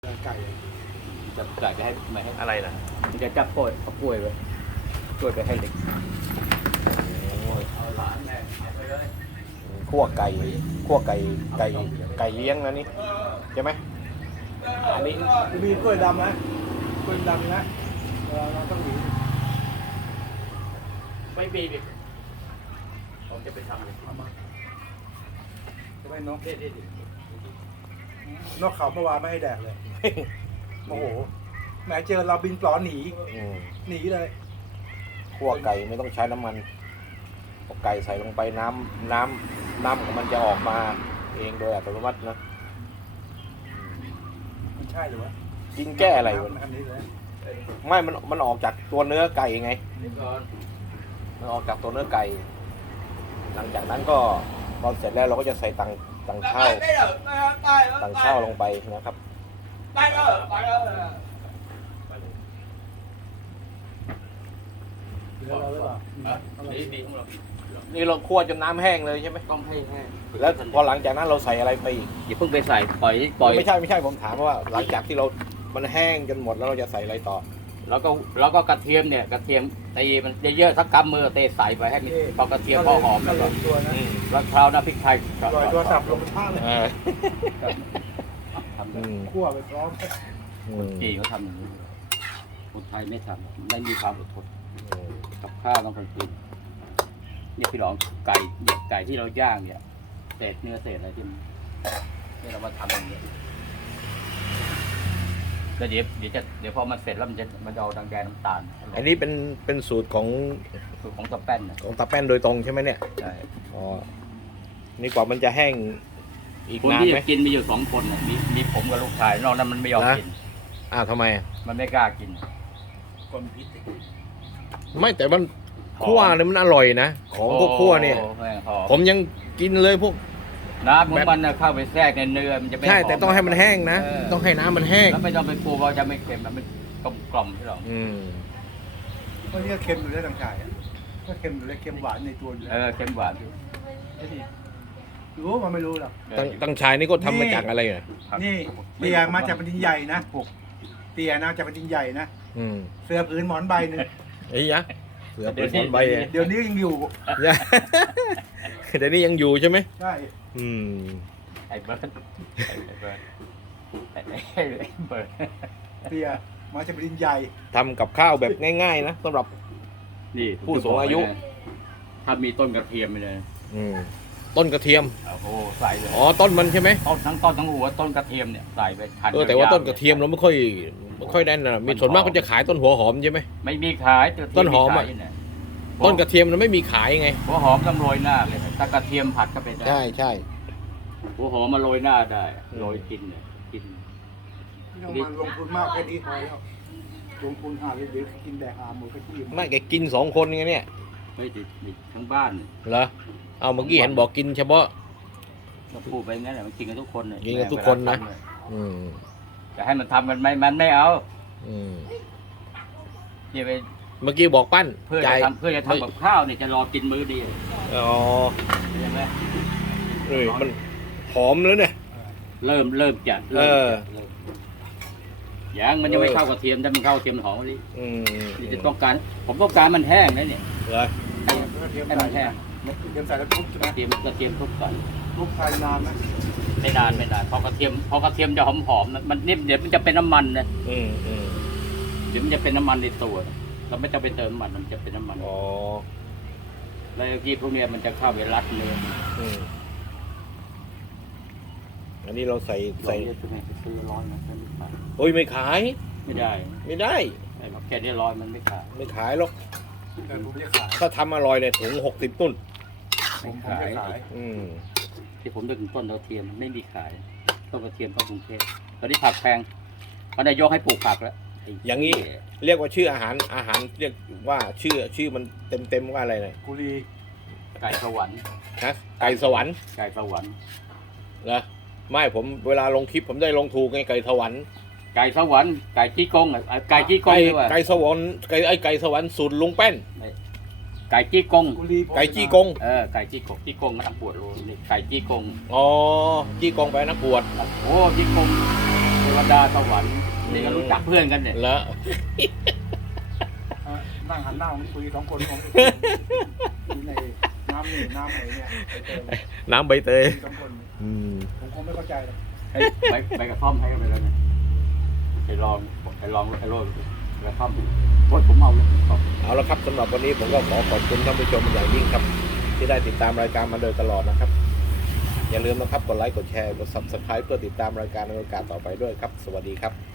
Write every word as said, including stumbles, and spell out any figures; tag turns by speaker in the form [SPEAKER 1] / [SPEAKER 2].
[SPEAKER 1] ไก่
[SPEAKER 2] จับไก่ไปให้ไม่ให้
[SPEAKER 3] อะไรนะ
[SPEAKER 2] มันจะจับกล้วยเอากล้วยไว้กล้วยไปให้เด็กเอาหลานแม่เอาไปเลย
[SPEAKER 3] คั่วไก่คั่วไก่ไก่ไก่เลี้ยงนะนี่ใช่ไหมอันนี้
[SPEAKER 1] มีกล้วยดำนะกล้วยดำนะเราเราต้องหวี
[SPEAKER 2] ไม่มีดิผมจะไปทำเลย
[SPEAKER 1] เอามาจะไม่นก
[SPEAKER 2] เด็ดเด็ด
[SPEAKER 1] นกเขาเมื่อวานไม่ให้แดกเลย โอ้โหแหมเจอเราบินปลอหนี
[SPEAKER 3] อืม
[SPEAKER 1] หนีเลย
[SPEAKER 3] คั่วไก่ไม่ต้องใช้น้ำมันเอาไก่ใส่ลงไปน้ำน้ำน้ำของมันจะออกมาเองโดยอัตโนมัตินะ
[SPEAKER 1] มันใช่หรือวะ
[SPEAKER 3] กินแก้อะไรวะ
[SPEAKER 1] มันทำนี้เลย
[SPEAKER 3] ไม่มันมันออกจากตัวเนื้อไก่ไง
[SPEAKER 2] เดี๋ยวก่อน
[SPEAKER 3] มันออกจากตัวเนื้อไก่ หลังจากนั้นก็พอเสร็จแล้วเราก็จะใส่ตังตังเช่าตังเช่าลงไปนะครับ
[SPEAKER 2] ไปเลยไปเลย
[SPEAKER 1] เหลือเราหรือเปล่าเอาอะไร
[SPEAKER 2] ดีดีของเรา
[SPEAKER 3] นี่เราคั่วจนน้ำแห้งเลยใช่ไหม
[SPEAKER 2] ต้องให้แห้ง
[SPEAKER 3] แล้วพอหลังจากนั้นเราใส่อะไรไปอีก
[SPEAKER 2] อย่าเพิ่งไปใส่ปล่อยปล่อย
[SPEAKER 3] ไม่ใช่ไม่ใช่ผมถามว่า หลังจากที่เรา มันแห้งจนหมดแล้วเราจะใส่อะไรต่อ
[SPEAKER 2] แล้วก็แล้วก็กระเทียมเนี่ยกระเทียมตีมันเยอะๆสักกำมือเตะใส่ไปให้มันพอกระเทียมพอหอมแล้วก็
[SPEAKER 1] ตัวนะ
[SPEAKER 2] แล้วคราวน้ำพริกไทย
[SPEAKER 1] ลอยตัวสับลงไปท่าเลย
[SPEAKER 3] เออ
[SPEAKER 2] ทำ
[SPEAKER 3] อืม
[SPEAKER 1] คั่วไปพร้อม
[SPEAKER 3] อืม
[SPEAKER 2] จีเขาทำอย่างนี้คนไทยไม่ทำไม่มีความอดทน
[SPEAKER 3] อืม
[SPEAKER 2] กับข้าวต้องคนกินเนี่ยพี่หลองไก่เนี่ยไก่ที่เราย่างเนี่ยเศษเนื้อเศษอะไรที่มันเนี่ยเรามาทำอย่างนี้แล้วเดี๋ยวเดี๋ยวจะเดี๋ยวพอมันเสร็จแล้วมันจะมันจะเอาดังแดงน้ำตาล
[SPEAKER 3] อันนี้เป็นเป็นสูตรของ
[SPEAKER 2] สูตรของตะแป้นนะ
[SPEAKER 3] ของตาแป้นโดยตรงใช่ไหมเนี่ย
[SPEAKER 2] ใช่
[SPEAKER 3] อ๋อนี่กว่ามันจะแห้งอีก
[SPEAKER 2] คน
[SPEAKER 3] นาน
[SPEAKER 2] ที่
[SPEAKER 3] ไหม
[SPEAKER 2] จะกินมีอยู่สองคนน่ะมีมีผมกับลูกชายนอกนั้นมันไม่ยอม
[SPEAKER 3] นะ
[SPEAKER 2] กิน
[SPEAKER 3] อ้าวทำไมอ่ะ
[SPEAKER 2] มันไม่กล้ากินคนพิษ
[SPEAKER 3] ไม่แต่มันคั่วเนี่ยมันอร่อยนะ ของพวกคั่วเนี่ย
[SPEAKER 2] โอ้แม่งหอม
[SPEAKER 3] ผมยังกินเลยพวก
[SPEAKER 2] น้ำของมันน่ะเข้าไปแทรกในเนื้อมันจะไม่
[SPEAKER 3] ใช่
[SPEAKER 2] หม
[SPEAKER 3] แต่ต้องให้มันแห้งนะ
[SPEAKER 2] เ
[SPEAKER 3] ต้องให้น้ำมันแห้ง
[SPEAKER 2] แล้วไม่ต้องไปกลัวว่าจะไม่เค็มมันเป็นกลมกล่อมๆที่เรา
[SPEAKER 3] อืม
[SPEAKER 1] เพราะนี่ก็เค็มอยู่แล้วทางไก่อะก็เค็มอยู่แล้วเค็มหวานในตัวอยู่
[SPEAKER 2] เอ
[SPEAKER 1] แล้ว
[SPEAKER 2] อเค็มหวานอยู่
[SPEAKER 1] รู้มันไม่รู้หรอก
[SPEAKER 3] ตั้งตั้งชายนี่ก็ทำมาจากอะไรเนี่ย
[SPEAKER 1] นี่เตียมาจากแผ่นดินใหญ่นะเตียนะจากแผ่นดินใหญ่นะ
[SPEAKER 3] อืม
[SPEAKER 1] เสื้อผืนหมอนใบหนึ่ง
[SPEAKER 3] ไอ้ยะเสือเป็นคนใบเนี่ย
[SPEAKER 1] เดี๋ยวนี้ยังอยู่
[SPEAKER 3] ยะ เดี๋ยวนี้ยังอยู่ใช่ไหม
[SPEAKER 1] ใช่
[SPEAKER 3] อืม
[SPEAKER 2] ไอ้เบิร์ดไอ้เบิร์ดไอ้ไอ้เบิร์ด
[SPEAKER 1] เตียมาจากแผ่นดินใหญ่
[SPEAKER 3] ทำกับข้าวแบบง่ายๆนะสำหรับ
[SPEAKER 2] นี่
[SPEAKER 3] ผู้สูงอายุ
[SPEAKER 2] ถ้ามีต้นกระเทียมไปเลย
[SPEAKER 3] อืมต้นกระเทียม
[SPEAKER 2] โอ้โหใส่เลย
[SPEAKER 3] อ๋อต้นมันใช่ไหม
[SPEAKER 2] ต้นทั้งต้นทั้งหัวต้นกระเทียมเนี่ยใส่ไปหั่น
[SPEAKER 3] เออแต่ว่าต้นกระ
[SPEAKER 2] ย
[SPEAKER 3] เทียมเราไม่ค่อยไม่ค่อยได้นะมีส่วนมากก็จะขายต้นหัวหอมใช่ไหม
[SPEAKER 2] ไม่มีขายกระเทีย
[SPEAKER 3] ต้นหอมอะ
[SPEAKER 2] ขายที่ไหน
[SPEAKER 3] ต้นกระเทียมมันไม่มีขายไง
[SPEAKER 2] หัวหอมต้องโรยหน้าเลยถ้ากระเทียมผัดก็เป็นได้
[SPEAKER 3] ใช่ใช่
[SPEAKER 2] หัวหอมมาโรยหน้าได้โรยกินเนี่ยกิน
[SPEAKER 1] ไม่ต้องมาลงทุนมากแค่นี้พอแล้วลงทุนหาเดี๋ยวกินแดกอาหมดก็ที่
[SPEAKER 3] ไม่แกกินสองคนไงเนี่ย
[SPEAKER 2] ไม่ติดติดทั้งบ้าน
[SPEAKER 3] เหรอเอาเมื่อกี้เห็นบอกกินเฉพาะ
[SPEAKER 2] ก็พูดไปงั้นแหละมันกินกันทุกคนเลย
[SPEAKER 3] กินกันทุกคนนะ
[SPEAKER 2] เวลาทำเย
[SPEAKER 3] อืม
[SPEAKER 2] จะให้มันทำมันไม่มันไม่เอา
[SPEAKER 3] อืม
[SPEAKER 2] อย่าไป
[SPEAKER 3] เมื่อกี้บอกปั้น
[SPEAKER 2] เพื่อ
[SPEAKER 3] ใจ
[SPEAKER 2] จะทำเพื่อจะทำกับข้าวเนี่ยจะรอกินมื้อเดียว
[SPEAKER 3] อ๋อ
[SPEAKER 2] ใช่ไหม
[SPEAKER 3] นี่มันหอมแล้วเนี่ย
[SPEAKER 2] เริ่มเริ่มจัด
[SPEAKER 3] เอ
[SPEAKER 2] เริ่ม
[SPEAKER 3] อ
[SPEAKER 2] จัดเริ่มยังมันยังไม่เข้ากระเทียมถ้ามันเข้ากระเทียมหอมกว่านี้
[SPEAKER 3] อืม
[SPEAKER 2] นี่จะต้องการผมต้องการมันแห้งนะเนี่ย
[SPEAKER 3] เหรอ
[SPEAKER 1] เทียม
[SPEAKER 2] ให้มัน
[SPEAKER 1] ใส่
[SPEAKER 2] แห้ง
[SPEAKER 1] เทียมใส่แล้วทุบใช่ไหม
[SPEAKER 2] กระเทียมกระเทียมทุบก่อน
[SPEAKER 1] ทุบใส่นานนะ
[SPEAKER 2] ไม่นานไม่นานพอกระเทียมพอกระเทียมจะหอมหอมๆนะมันนิ่มเดี๋ยวมันจะเป็นน้ำมันนะ
[SPEAKER 3] อืมอืม
[SPEAKER 2] เดี๋ยวมันจะเป็นน้ำมันในตัวเราไม่ต้องไปเติมน้ำมันมันจะเป็นน้ำมัน
[SPEAKER 3] อ๋อ
[SPEAKER 2] แล้วที่พวกเนี้ยมันจะเข้าไปรัดเนื้อ
[SPEAKER 3] อืมอันนี้เราใส่
[SPEAKER 2] ใส่
[SPEAKER 3] ใส่
[SPEAKER 2] จะไม่ซื้อร้อยนะไม่ขาย
[SPEAKER 3] โอ้ยไม่ขาย
[SPEAKER 2] ไม่ได้
[SPEAKER 3] ไม่ได้
[SPEAKER 2] ไอ้แค่นี้ร้อยมันไม่ขาย
[SPEAKER 3] ไม่ขายหรอก
[SPEAKER 1] แต่ผมจะขาย
[SPEAKER 3] ถ้าทำอร่อยเนี่ยถุงหกสิบตุ้น
[SPEAKER 1] ผม
[SPEAKER 2] ไม่
[SPEAKER 1] ผม
[SPEAKER 2] ขาย
[SPEAKER 1] จะขาย
[SPEAKER 3] อืม
[SPEAKER 2] ที่ผมนึกถึงต้นกระเทียมไม่มีขายต้นกระเทียมเข้ากรุงเทพตอนนี้ผักแพงพอนายกให้ปลูกผักแล้วไ
[SPEAKER 3] อย่างนี้เรียกว่าชื่ออาหารอาหารเรียกว่าชื่อชื่อมันเต็มเต็มๆว่าอะไรเนี่ย
[SPEAKER 1] กุลี
[SPEAKER 2] ไก่สวรรค์
[SPEAKER 3] นะไก่สวรรค์
[SPEAKER 2] ไก่สวรรค์
[SPEAKER 3] เหรอไม่ผมเวลาลงคลิปผมได้ลงถูกไงไก่สวรรค์
[SPEAKER 2] ไก่สวรรค์ไก่จี้กงอ่ะไก่จี้กง
[SPEAKER 3] ไก่
[SPEAKER 2] ดีกว่า
[SPEAKER 3] ไก่สวรรค์ไก่ไอ้ไก่สวรรค์สูตรลุงแป้น
[SPEAKER 2] ไก่จี้กง
[SPEAKER 1] กุลี
[SPEAKER 3] ไก่จี้กง
[SPEAKER 2] เออไก่จี้กงจี้กงนักปวดโลนี่ไก่จี้กง
[SPEAKER 3] อ๋อจี้กงไปนักบวช
[SPEAKER 2] โอ้จี้กงโอ้วดาสวรรค์นี่ก็รู้จักเพื่อนกันเนี่ย
[SPEAKER 3] แล้ว
[SPEAKER 1] เออนั่งหันหน้าคุยสองคนของในน้ำนี่น้ำไหนเนี่ยไปเติม
[SPEAKER 3] น้ำใบเตย
[SPEAKER 1] สองคน
[SPEAKER 3] อืม
[SPEAKER 1] ผมคงไม่เข้าใจเลย
[SPEAKER 2] ให้ไปไปกระท่อมให้กันไปแล้วเนี่ยไปลองไปลองไอ้โรดกระท่อมโอ้ยผมเอาเลยครับ
[SPEAKER 3] เอาละครับสำหรับวันนี้ผมก็ขอขอบคุณท่านผู้ชมอย่างยิ่งครับ ที่ได้ติดตามรายการมาโดยตลอดนะครับ อย่าลืมนะครับกดไลค์กดแชร์กด ซับสไครบ์ เพื่อติดตามรายการในโอกาสต่อไปด้วยครับ สวัสดีครับ